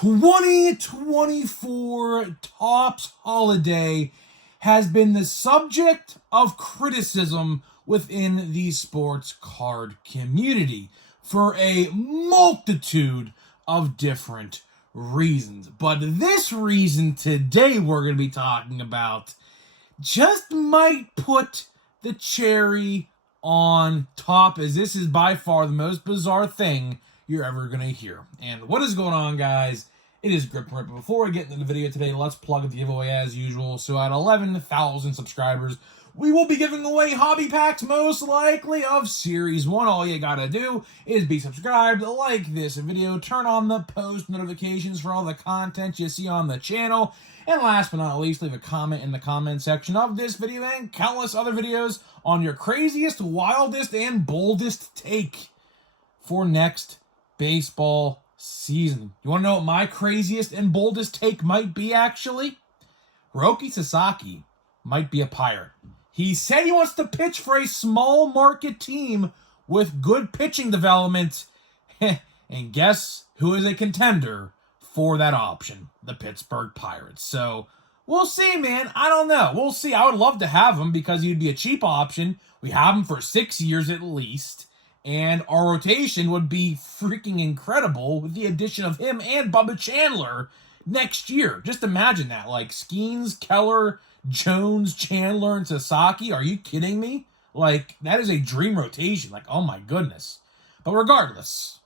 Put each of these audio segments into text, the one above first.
2024 Topps Holiday has been the subject of criticism within the sports card community for a multitude of different reasons. But this reason today we're going to be talking about just might put the cherry on top, as this is by far the most bizarre thing you're ever going to hear. And what is going on, guys? It is Grip Rip. Before we get into the video today, let's plug the giveaway as usual. So at 11,000 subscribers, we will be giving away hobby packs, most likely of Series 1. All you gotta do is be subscribed, like this video, turn on the post notifications for all the content you see on the channel, and last but not least, leave a comment in the comment section of this video and countless other videos on your craziest, wildest, and boldest take for next baseball season. You want to know what my craziest and boldest take might be, actually? Hiroki Sasaki might be a Pirate. He said he wants to pitch for a small market team with good pitching development. And guess who is a contender for that option? The Pittsburgh Pirates. So we'll see, man. I don't know. We'll see. I would love to have him because he'd be a cheap option. We have him for 6 years at least. And our rotation would be freaking incredible with the addition of him and Bubba Chandler next year. Just imagine that. Like Skeens, Keller, Jones, Chandler, and Sasaki. Are you kidding me? Like, that is a dream rotation. Like, oh my goodness. But regardless,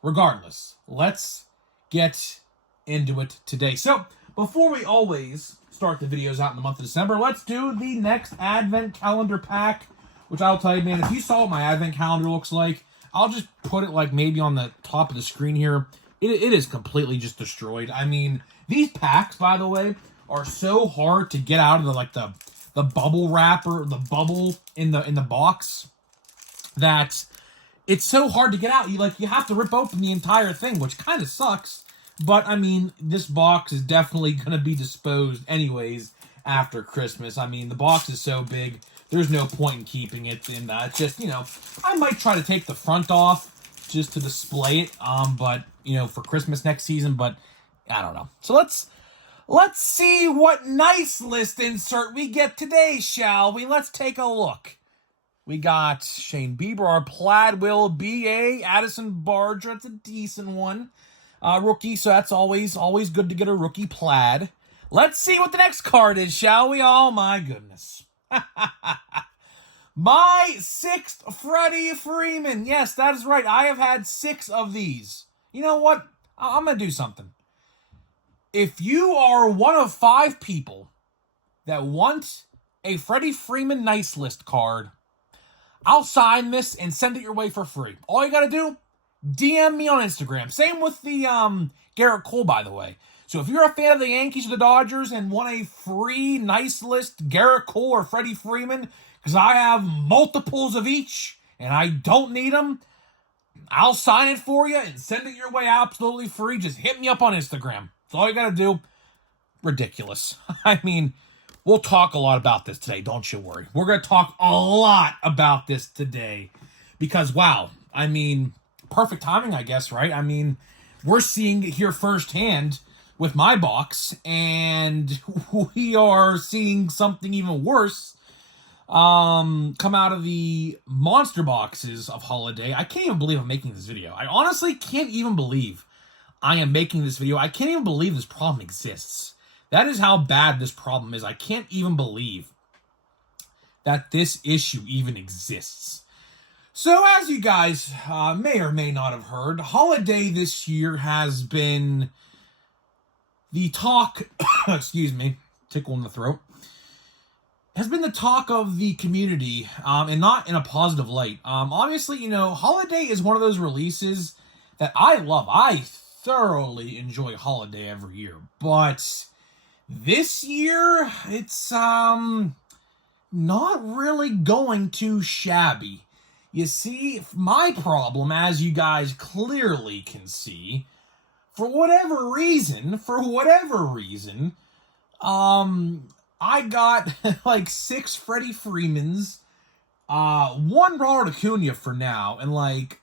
let's get into it today. So, before we always start the videos out in the month of December, let's do the next Advent Calendar pack, which I'll tell you, man, if you saw what my Advent Calendar looks like, I'll just put it like maybe on the top of the screen here. It is completely just destroyed. I mean, these packs, by the way, are so hard to get out of the bubble wrapper, the bubble in the box, that it's so hard to get out. You have to rip open the entire thing, which kind of sucks. But I mean, this box is definitely going to be disposed anyways after Christmas. I mean, the box is so big, there's no point in keeping it. And it's just, I might try to take the front off just to display it. But for Christmas next season. But I don't know. So Let's see what nice list insert we get today, shall we? Let's take a look. We got Shane Bieber, our Plaid will be a Addison Barger. That's a decent one. Rookie, so that's always good to get a rookie Plaid. Let's see what the next card is, shall we? Oh, my goodness. My 6th Freddie Freeman. Yes, that is right. I have had 6 of these. You know what? I'm going to do something. If you are one of 5 people that want a Freddie Freeman nice list card, I'll sign this and send it your way for free. All you got to do, DM me on Instagram. Same with the Garrett Cole, by the way. So if you're a fan of the Yankees or the Dodgers and want a free nice list Garrett Cole or Freddie Freeman, because I have multiples of each and I don't need them, I'll sign it for you and send it your way absolutely free. Just hit me up on Instagram. That's all you gotta do. Ridiculous. I mean, we'll talk a lot about this today, don't you worry. We're gonna talk a lot about this today because, wow, I mean, perfect timing, I guess, right? I mean, we're seeing it here firsthand with my box, and we are seeing something even worse come out of the monster boxes of Holiday. I can't even believe I'm making this video. I honestly can't even believe I am making this video. I can't even believe this problem exists. That is how bad this problem is. I can't even believe that this issue even exists. So as you guys may or may not have heard, Holiday this year has been the talk, excuse me, tickle in the throat, has been the talk of the community, and not in a positive light. Obviously, Holiday is one of those releases that I love. I thoroughly enjoy Holiday every year, but this year it's not really going too shabby. You see, my problem, as you guys clearly can see, for whatever reason, I got like 6 Freddie Freemans, 1 Ronald Acuna for now, and like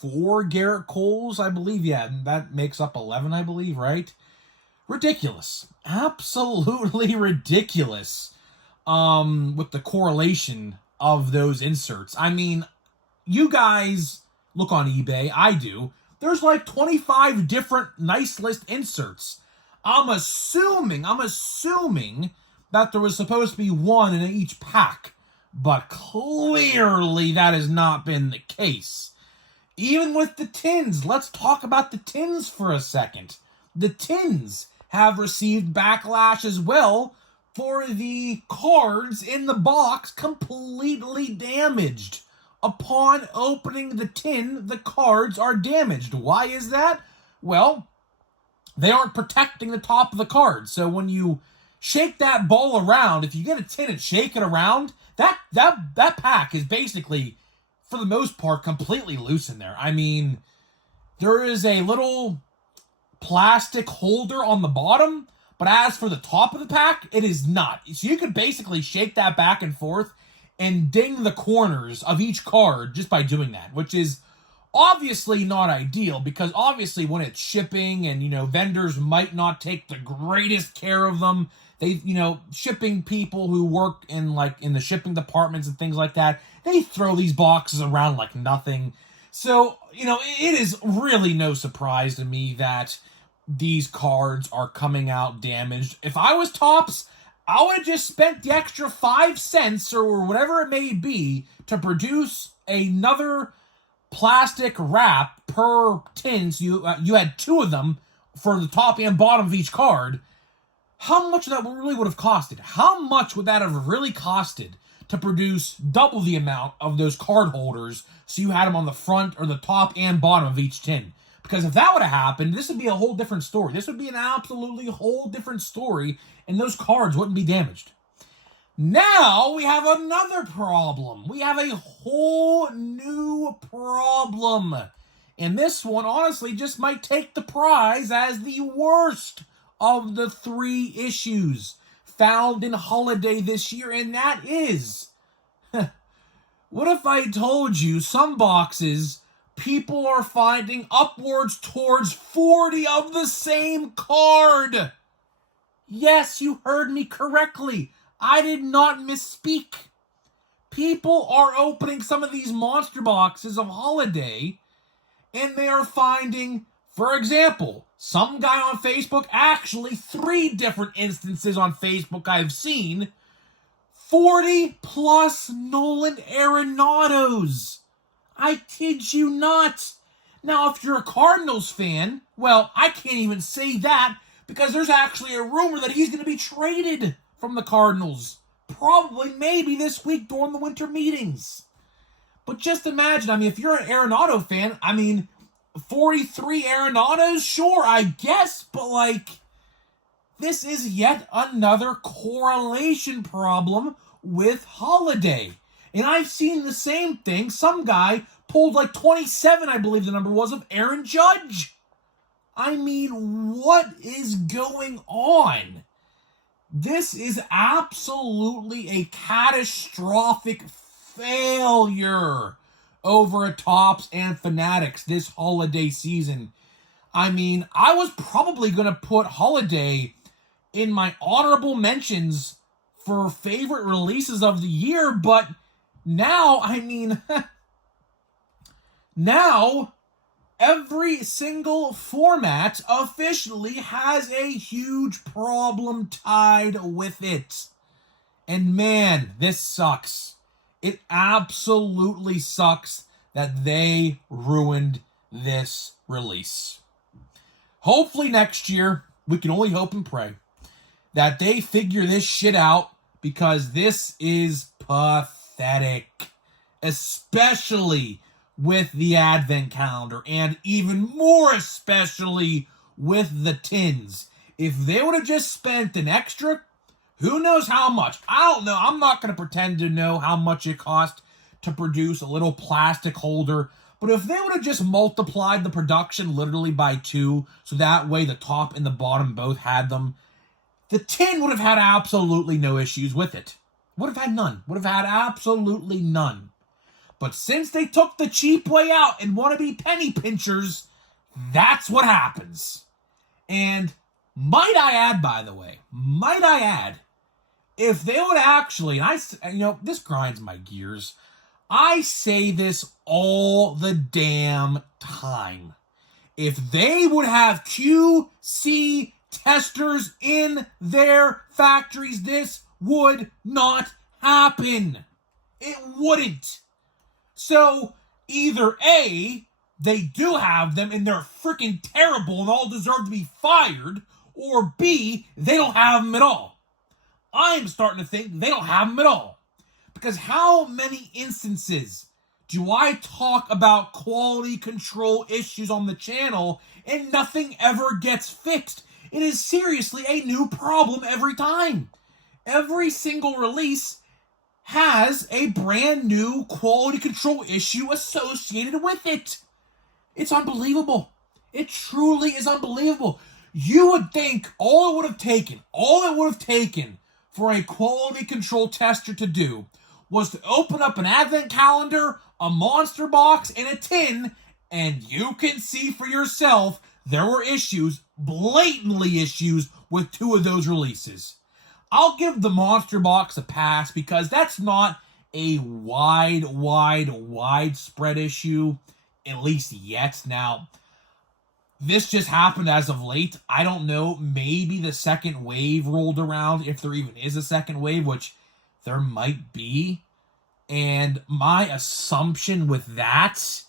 4 Garrett Coles, I believe. Yeah, that makes up 11, I believe, right? Ridiculous. Absolutely ridiculous. With the correlation of those inserts. I mean, you guys look on eBay, I do. There's like 25 different nice list inserts. I'm assuming that there was supposed to be one in each pack, but clearly that has not been the case. Even with the tins, let's talk about the tins for a second. The tins have received backlash as well for the cards in the box completely damaged. Upon opening the tin, the cards are damaged. Why is that? Well, they aren't protecting the top of the card. So when you shake that ball around, if you get a tin and shake it around, that pack is basically, for the most part, completely loose in there. I mean, there is a little plastic holder on the bottom, but as for the top of the pack, it is not. So you could basically shake that back and forth and ding the corners of each card just by doing that, which is obviously not ideal, because obviously when it's shipping and, vendors might not take the greatest care of them. They, shipping people who work in the shipping departments and things like that, they throw these boxes around like nothing. So, it is really no surprise to me that these cards are coming out damaged. If I was Topps, I would have just spent the extra 5 cents or whatever it may be to produce another plastic wrap per tin. So you had 2 of them for the top and bottom of each card. How much of that really would have costed? How much would that have really costed to produce double the amount of those card holders so you had them on the front or the top and bottom of each tin? Because if that would have happened, this would be a whole different story. This would be an absolutely whole different story, and those cards wouldn't be damaged. Now we have another problem. We have a whole new problem. And this one, honestly, just might take the prize as the worst of the 3 issues found in Holiday this year, and that is, what if I told you some boxes people are finding upwards towards 40 of the same card? Yes, you heard me correctly. I did not misspeak. People are opening some of these monster boxes of Holiday, and they are finding, for example, some guy on Facebook, actually 3 different instances on Facebook I've seen, 40 plus Nolan Arenados. I kid you not. Now, if you're a Cardinals fan, well, I can't even say that, because there's actually a rumor that he's going to be traded from the Cardinals. Probably, maybe this week during the winter meetings. But just imagine, if you're an Arenado fan, 43 Arenados, sure, I guess, but this is yet another correlation problem with Holiday. And I've seen the same thing. Some guy pulled 27, I believe the number was, of Aaron Judge. What is going on? This is absolutely a catastrophic failure over at Topps and Fanatics this holiday season. I was probably going to put Holiday in my honorable mentions for favorite releases of the year, but now, now every single format officially has a huge problem tied with it. And man, this sucks. It absolutely sucks that they ruined this release. Hopefully next year, we can only hope and pray that they figure this shit out, because this is pathetic. Especially with the advent calendar, and even more especially with the tins. If they would have just spent an extra, who knows how much? I don't know. I'm not going to pretend to know how much it cost to produce a little plastic holder. But if they would have just multiplied the production literally by 2, so that way the top and the bottom both had them, the tin would have had absolutely no issues with it. Would have had none. Would have had absolutely none. But since they took the cheap way out and want to be penny pinchers, that's what happens. And might I add, by the way, if they would actually, and this grinds my gears. I say this all the damn time. If they would have QC testers in their factories, this would not happen. It wouldn't. So, either A, they do have them and they're freaking terrible and all deserve to be fired, or B, they don't have them at all. I'm starting to think they don't have them at all. Because how many instances do I talk about quality control issues on the channel and nothing ever gets fixed? It is seriously a new problem every time. Every single release has a brand new quality control issue associated with it. It's unbelievable. It truly is unbelievable. You would think all it would have taken for a quality control tester to do was to open up an advent calendar, a monster box, and a tin, and you can see for yourself there were issues, blatantly issues, with 2 of those releases. I'll give the monster box a pass because that's not a widespread issue, at least yet. Now, this just happened as of late. I don't know, maybe the second wave rolled around, if there even is a second wave, which there might be. And my assumption with that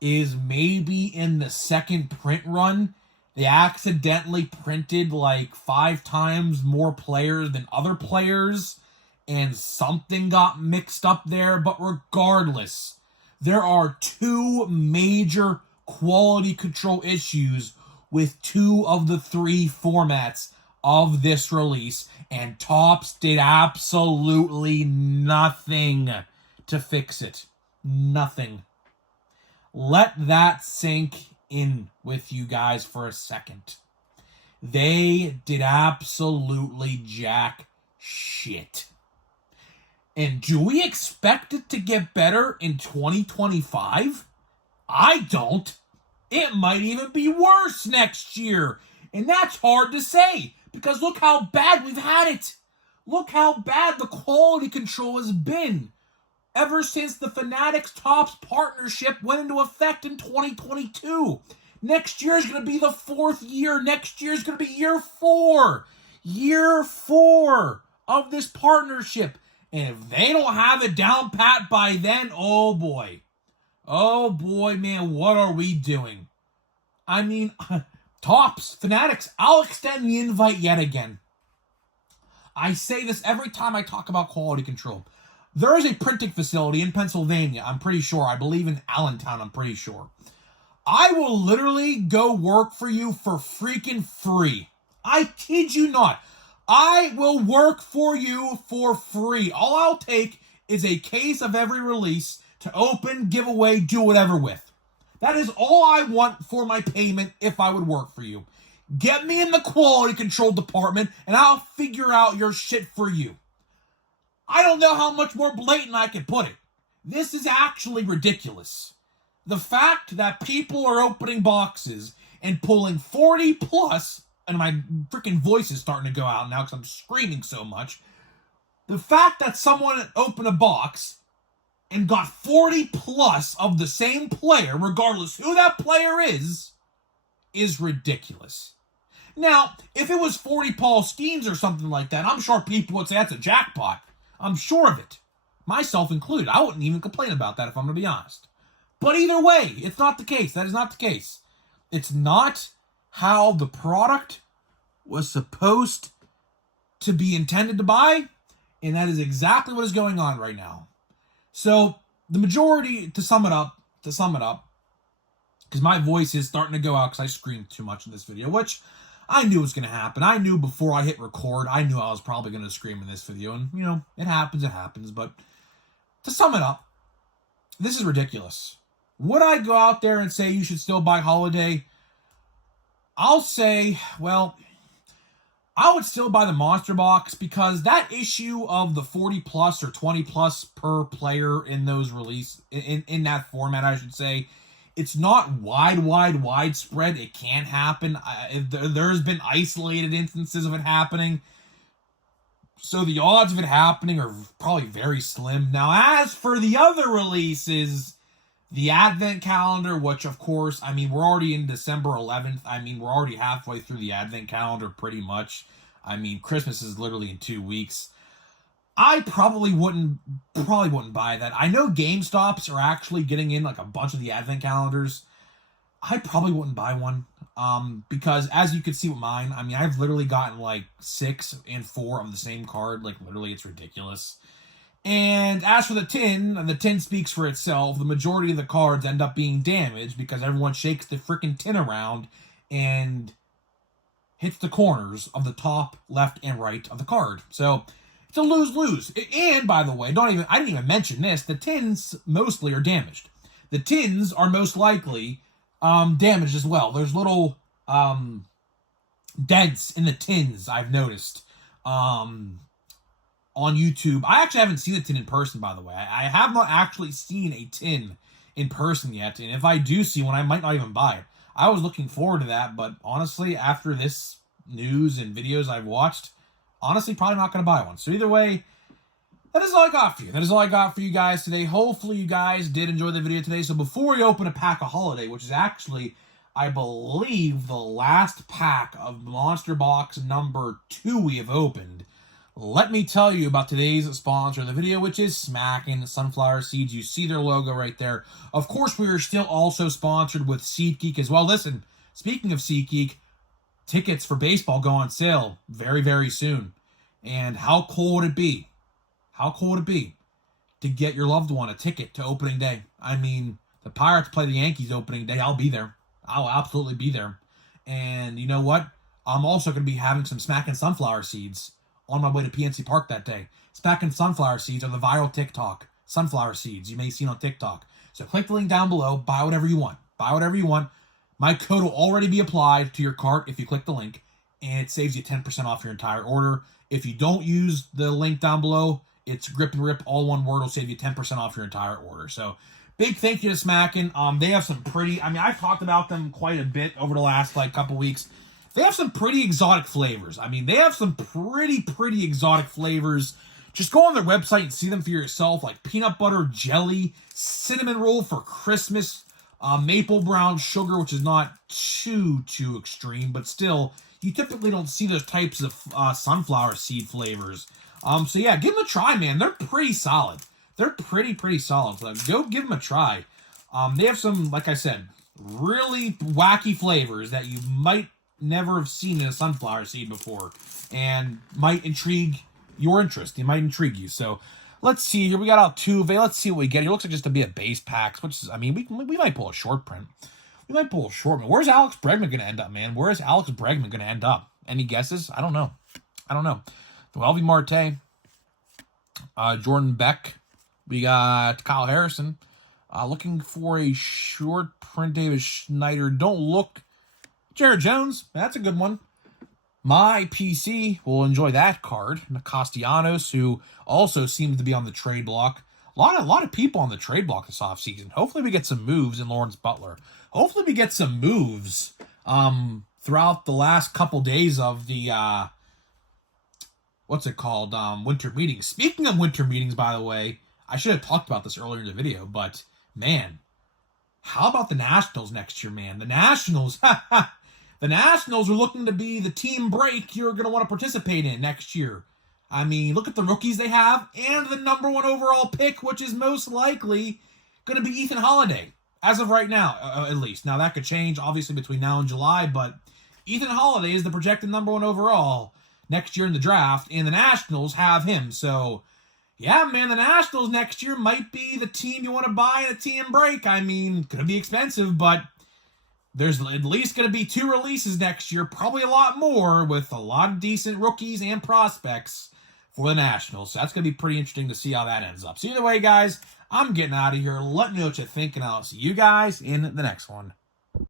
is maybe in the second print run, they accidentally printed like 5 times more players than other players, and something got mixed up there. But regardless, there are 2 major quality control issues with 2 of the 3 formats of this release, and Topps did absolutely nothing to fix it. Nothing. Let that sink in with you guys for a second. They did absolutely jack shit. And do we expect it to get better in 2025? I don't. It might even be worse next year. And that's hard to say, because look how bad we've had it. Look how bad the quality control has been ever since the Fanatics Topps partnership went into effect in 2022. Next year is going to be the 4th year. Next year is going to be year 4. Year 4 of this partnership. And if they don't have it down pat by then, oh boy. Oh boy, man, what are we doing? I mean, Topps, Fanatics, I'll extend the invite yet again. I say this every time I talk about quality control. There is a printing facility in Pennsylvania, I'm pretty sure. I believe in Allentown, I'm pretty sure. I will literally go work for you for freaking free. I kid you not. I will work for you for free. All I'll take is a case of every release to open, give away, do whatever with. That is all I want for my payment if I would work for you. Get me in the quality control department and I'll figure out your shit for you. I don't know how much more blatant I can put it. This is actually ridiculous. The fact that people are opening boxes and pulling 40 plus, and my freaking voice is starting to go out now because I'm screaming so much. The fact that someone opened a box and got 40 plus of the same player, regardless who that player is ridiculous. Now, if it was 40 Paul Skeens or something like that, I'm sure people would say that's a jackpot. I'm sure of it. Myself included. I wouldn't even complain about that if I'm going to be honest. But either way, it's not the case. That is not the case. It's not how the product was supposed to be intended to buy, and that is exactly what is going on right now. So, the majority, to sum it up, because my voice is starting to go out because I screamed too much in this video, which I knew was going to happen. I knew before I hit record, I knew I was probably going to scream in this video, and, it happens, but to sum it up, this is ridiculous. Would I go out there and say you should still buy Holiday? I'll say, well, I would still buy the Monster Box because that issue of the 40 plus or 20 plus per player in those in that format, I should say, it's not widespread. It can happen. There's been isolated instances of it happening. So the odds of it happening are probably very slim. Now, as for the other releases, the Advent calendar, which of course, I mean, we're already in December 11th. I mean, we're already halfway through the Advent calendar pretty much. I mean, Christmas is literally in 2 weeks. I probably wouldn't buy that. I know GameStops are actually getting in like a bunch of the Advent calendars. I probably wouldn't buy one. Because as you can see with mine, I mean, I've literally gotten like 6 and 4 of the same card. Like, literally, it's ridiculous. And as for the tin speaks for itself. The majority of the cards end up being damaged because everyone shakes the freaking tin around and hits the corners of the top, left, and right of the card. So it's a lose-lose. And by the way, I didn't even mention this. The tins mostly are damaged. The tins are most likely damaged as well. There's little dents in the tins, I've noticed. On YouTube. I actually haven't seen a tin in person, by the way. I have not actually seen a tin in person yet, and if I do see one, I might not even buy it. I was looking forward to that, but honestly, after this news and videos I've watched, honestly, probably not going to buy one. So either way, that is all I got for you. That is all I got for you guys today. Hopefully you guys did enjoy the video today. So before we open a pack of Holiday, which is actually, I believe, the last pack of Monster Box number 2 we have opened, let me tell you about today's sponsor of the video, which is Smackin' Sunflower Seeds. You see their logo right there. Of course, we are still also sponsored with SeatGeek as well. Listen, speaking of SeatGeek, tickets for baseball go on sale very, very soon. And how cool would it be? How cool would it be to get your loved one a ticket to opening day? I mean, the Pirates play the Yankees opening day. I'll be there. I'll absolutely be there. And you know what? I'm also going to be having some Smackin' Sunflower Seeds on my way to PNC Park that day. Smackin' Sunflower Seeds are the viral TikTok sunflower seeds you may see on TikTok. So click the link down below. Buy whatever you want. Buy whatever you want. My code will already be applied to your cart if you click the link, and it saves you 10% off your entire order. If you don't use the link down below, it's Grip and Rip, all one word, will save you 10% off your entire order. So big thank you to Smackin'. They have some pretty, I mean, I've talked about them quite a bit over the last couple weeks. They have some pretty exotic flavors. I mean, they have some pretty exotic flavors. Just go on their website and see them for yourself, like peanut butter jelly, cinnamon roll for Christmas, maple brown sugar, which is not too extreme, but still, you typically don't see those types of sunflower seed flavors. So yeah, give them a try, man. They're pretty solid. They're pretty solid. So go give them a try. They have some, like I said, really wacky flavors that you might never have seen in a sunflower seed before, and might intrigue your interest. It might intrigue you. So let's see here. We got out 2 of it. Let's see what we get. It looks like just to be a base pack, which is, I mean, we might pull a short print. We might pull a short print. Where's Alex Bregman going to end up, man? Where is Alex Bregman going to end up? Any guesses? I don't know. Elvie Marte, Jordan Beck. We got Kyle Harrison. Looking for a short print, David Schneider. Don't look. Jared Jones, that's a good one. My PC will enjoy that card. Castellanos, who also seems to be on the trade block. A lot of people on the trade block this offseason. Hopefully we get some moves in Lawrence Butler. Hopefully we get some moves throughout the last couple days of the, winter meetings. Speaking of winter meetings, by the way, I should have talked about this earlier in the video, but, man, how about the Nationals next year, man? The Nationals, the Nationals are looking to be the team break you're going to want to participate in next year. I mean, look at the rookies they have and the number 1 overall pick, which is most likely going to be Ethan Holiday, as of right now, at least. Now, that could change, obviously, between now and July, but Ethan Holiday is the projected number 1 overall next year in the draft, and the Nationals have him. So, yeah, man, the Nationals next year might be the team you want to buy in a team break. I mean, going to be expensive, but there's at least going to be 2 releases next year, probably a lot more, with a lot of decent rookies and prospects for the Nationals. So that's going to be pretty interesting to see how that ends up. So either way, guys, I'm getting out of here. Let me know what you think, and I'll see you guys in the next one.